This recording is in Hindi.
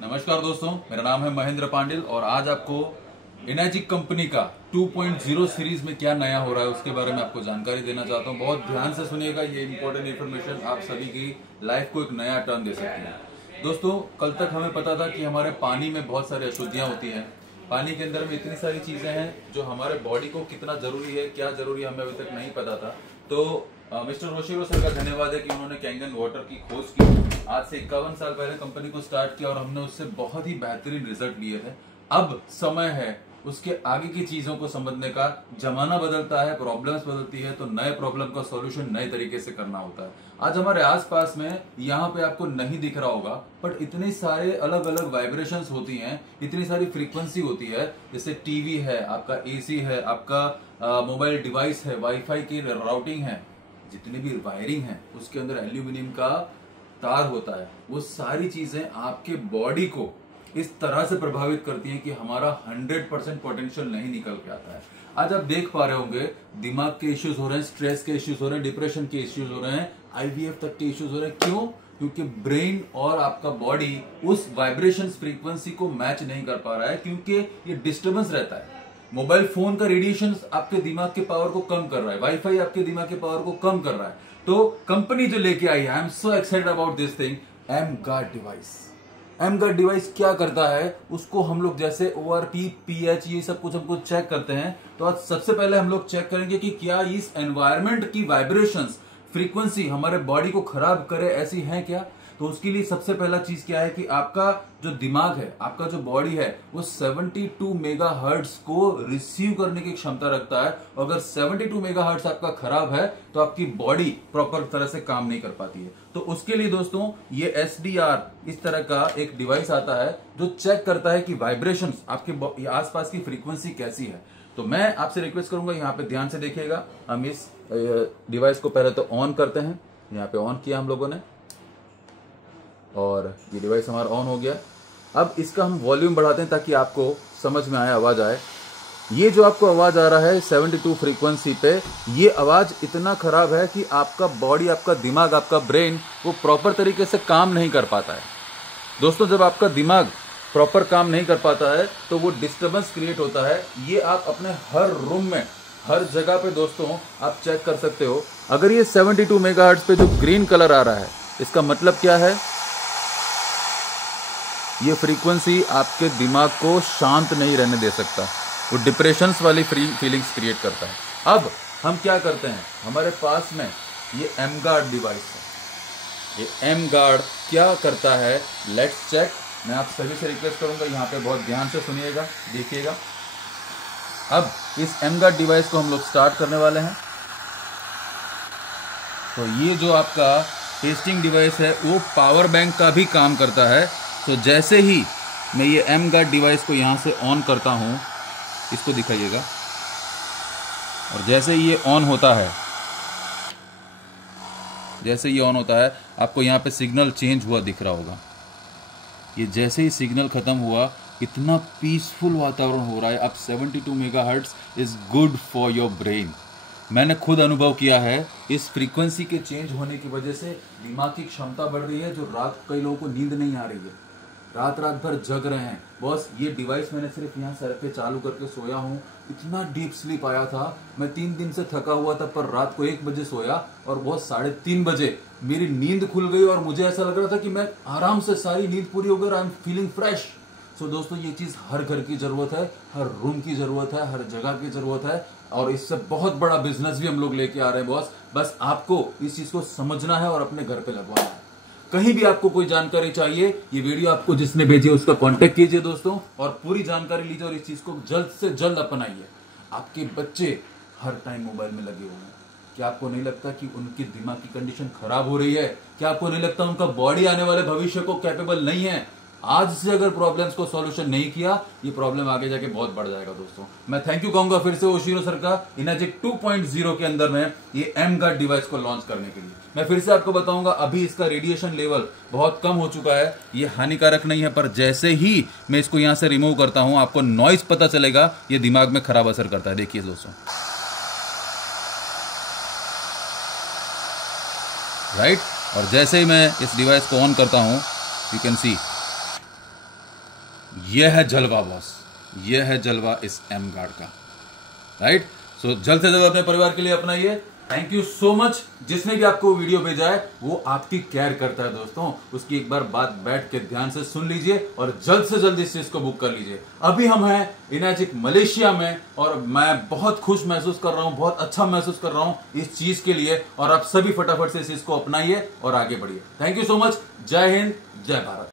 नमस्कार दोस्तों, मेरा नाम है महेंद्र पांडिल और आज आपको एनर्जिक कंपनी का 2.0 सीरीज में क्या नया हो रहा है उसके बारे में आपको जानकारी देना चाहता हूं। बहुत ध्यान से सुनिएगा, ये इंपॉर्टेंट इन्फॉर्मेशन आप सभी की लाइफ को एक नया टर्न दे सकती है। दोस्तों, कल तक हमें पता था कि हमारे पानी में बहुत सारी अशुद्धियां होती हैं। पानी के अंदर में इतनी सारी चीजें हैं जो हमारे बॉडी को कितना जरूरी है, क्या जरूरी है, हमें अभी तक नहीं पता था। तो मिस्टर रोशिरो सर का धन्यवाद है कि उन्होंने कैंगन वाटर की खोज की। आज से 51 साल पहले कंपनी को स्टार्ट किया और हमने उससे बहुत ही बेहतरीन रिजल्ट लिए थे। अब समय है उसके आगे की चीजों को समझने का। जमाना बदलता है, प्रॉब्लम्स बदलती है, तो नए प्रॉब्लम का सॉल्यूशन नए तरीके से करना होता है। आज हमारे आसपास में यहाँ पे आपको नहीं दिख रहा होगा, बट इतनी सारे अलग अलग वाइब्रेशंस होती हैं, इतनी सारी फ्रीक्वेंसी होती है। जैसे टीवी है, आपका एसी है, आपका मोबाइल डिवाइस है, वाईफाई की राउटिंग है, जितनी भी वायरिंग है उसके अंदर एल्यूमिनियम का तार होता है। वो सारी चीजें आपके बॉडी को इस तरह से प्रभावित करती हैं कि हमारा 100% पोटेंशियल नहीं निकल के आता है। आज आप देख पा रहे होंगे दिमाग के इश्यूज हो रहे हैं, स्ट्रेस के इश्यूज हो रहे हैं, डिप्रेशन के इश्यूज हो रहे हैं, आईवीएफ तक के इश्यूज हो रहे हैं। क्यों? क्योंकि ब्रेन और आपका बॉडी उस वाइब्रेशन फ्रीक्वेंसी को मैच नहीं कर पा रहा है, क्योंकि ये डिस्टर्बेंस रहता है। मोबाइल फोन का रेडिएशन आपके दिमाग के पावर को कम कर रहा है, वाईफाई आपके दिमाग के पावर को कम कर रहा है। तो कंपनी जो लेके आई है, I am so excited about this thing, M guard device. M guard device क्या करता है, उसको हम लोग जैसे ORP, pH ये सब कुछ हमको चेक करते हैं। तो आज सबसे पहले हम लोग चेक करेंगे कि क्या इस एनवायरमेंट की वाइब्रेशंस फ्रीक्वेंसी हमारे बॉडी को खराब करे, ऐसी है क्या। तो उसके लिए सबसे पहला चीज क्या है कि आपका जो दिमाग है, आपका जो बॉडी है, वो 72 मेगाहर्ट्ज को रिसीव करने की क्षमता रखता है। और अगर 72 मेगाहर्ट्ज आपका खराब है तो आपकी बॉडी प्रॉपर तरह से काम नहीं कर पाती है। तो उसके लिए दोस्तों ये SDR इस तरह का एक डिवाइस आता है जो चेक करता है कि वाइब्रेशंस आपके आसपास की फ्रीक्वेंसी कैसी है। तो मैं आपसे रिक्वेस्ट करूंगा, यहाँ पे ध्यान से देखिएगा। हम इस डिवाइस को पहले तो ऑन करते हैं। यहाँ पे ऑन किया हम लोगों ने और ये डिवाइस हमारा ऑन हो गया। अब इसका हम वॉल्यूम बढ़ाते हैं ताकि आपको समझ में आए, आवाज आए। ये जो आपको आवाज आ रहा है 72 फ्रीक्वेंसी पे, ये आवाज इतना खराब है कि आपका बॉडी, आपका दिमाग, आपका ब्रेन वो प्रॉपर तरीके से काम नहीं कर पाता है। दोस्तों, जब आपका दिमाग प्रॉपर काम नहीं कर पाता है तो वो डिस्टर्बेंस क्रिएट होता है। ये आप अपने हर रूम में, हर जगह पे दोस्तों आप चेक कर सकते हो। अगर ये 72 मेगाहर्ट्ज पे जो ग्रीन कलर आ रहा है, इसका मतलब क्या है? ये फ्रीक्वेंसी आपके दिमाग को शांत नहीं रहने दे सकता, वो डिप्रेशंस वाली फीलिंग्स क्रिएट करता है। अब हम क्या करते हैं, हमारे पास में ये एम गार्ड डिवाइस है। ये एम गार्ड क्या करता है, लेट्स चेक। मैं आप सभी से रिक्वेस्ट करूंगा, यहाँ पे बहुत ध्यान से सुनिएगा, देखिएगा। अब इस एम गार्ड डिवाइस को हम लोग स्टार्ट करने वाले हैं। तो ये जो आपका टेस्टिंग डिवाइस है वो पावर बैंक का भी काम करता है। तो जैसे ही मैं ये एम गार्ड डिवाइस को यहाँ से ऑन करता हूँ, इसको दिखाइएगा, और जैसे ही ये ऑन होता है, जैसे ये ऑन होता है, आपको यहाँ पे सिग्नल चेंज हुआ दिख रहा होगा। ये जैसे ही सिग्नल खत्म हुआ, इतना पीसफुल वातावरण हो रहा है। अब 72 megahertz is good for your brain. मैंने खुद अनुभव किया है, इस फ्रीक्वेंसी के चेंज होने की वजह से दिमाग की क्षमता बढ़ रही है। जो रात कई लोगों को नींद नहीं आ रही है, रात भर जग रहे हैं। बॉस, ये डिवाइस मैंने सिर्फ यहाँ सर पे चालू करके सोया हूँ, इतना डीप स्लीप आया था। मैं 3 दिन से थका हुआ था, पर रात को 1 बजे सोया और बहुत 3:30 बजे मेरी नींद खुल गई और मुझे ऐसा लग रहा था कि मैं आराम से, सारी नींद पूरी हो गई और आई एम फीलिंग फ्रेश। सो दोस्तों, ये चीज हर घर की जरूरत है, हर रूम की जरूरत है, हर जगह की जरूरत है। और इससे बहुत बड़ा बिजनेस भी हम लोग लेके आ रहे हैं बॉस। बस आपको इस चीज को समझना है और अपने घर पे लगवाना है। कहीं भी आपको कोई जानकारी चाहिए, ये वीडियो आपको जिसने भेजी है उसका कांटेक्ट कीजिए दोस्तों, और पूरी जानकारी लीजिए और इस चीज को जल्द से जल्द अपनाइए। आपके बच्चे हर टाइम मोबाइल में लगे हुए हैं। क्या आपको नहीं लगता कि उनकी दिमाग की कंडीशन खराब हो रही है? क्या आपको नहीं लगता उनका बॉडी आने वाले भविष्य को कैपेबल नहीं है? आज से अगर प्रॉब्लम्स को सॉल्यूशन नहीं किया, ये प्रॉब्लम आगे जाके बहुत बढ़ जाएगा रोशिरो। मैं थैंक यू कहूंगा फिर से ओशिरो सर का, एनर्जिक 2.0 के अंदर में ये एम गार्ड डिवाइस को लॉन्च करने के लिए। मैं फिर से आपको बताऊंगा, अभी इसका रेडिएशन लेवल बहुत कम हो चुका है, ये हानिकारक नहीं है, पर जैसे ही मैं इसको यहां से रिमूव करता हूं, आपको नॉइस पता चलेगा, ये दिमाग में खराब असर करता है। देखिए दोस्तों, राइट। और जैसे ही मैं इस डिवाइस को ऑन करता हूं, यू कैन सी यह है जलवा बॉस, यह है जलवा इस एम गार्ड का, राइट। सो जल्द से जल्द अपने परिवार के लिए अपनाइए। Thank you so much. जिसने भी आपको वीडियो भेजा है वो आपकी केयर करता है दोस्तों, उसकी एक बार बात बैठ के ध्यान से सुन लीजिए और जल्द से जल्द इस चीज को बुक कर लीजिए। अभी हम हैं इनैजिक मलेशिया में और मैं बहुत खुश महसूस कर रहा हूं, बहुत अच्छा महसूस कर रहा हूं इस चीज के लिए, और आप सभी फटाफट से इस चीज को अपनाइए और आगे बढ़िए। Thank you so much. जय हिंद, जय भारत।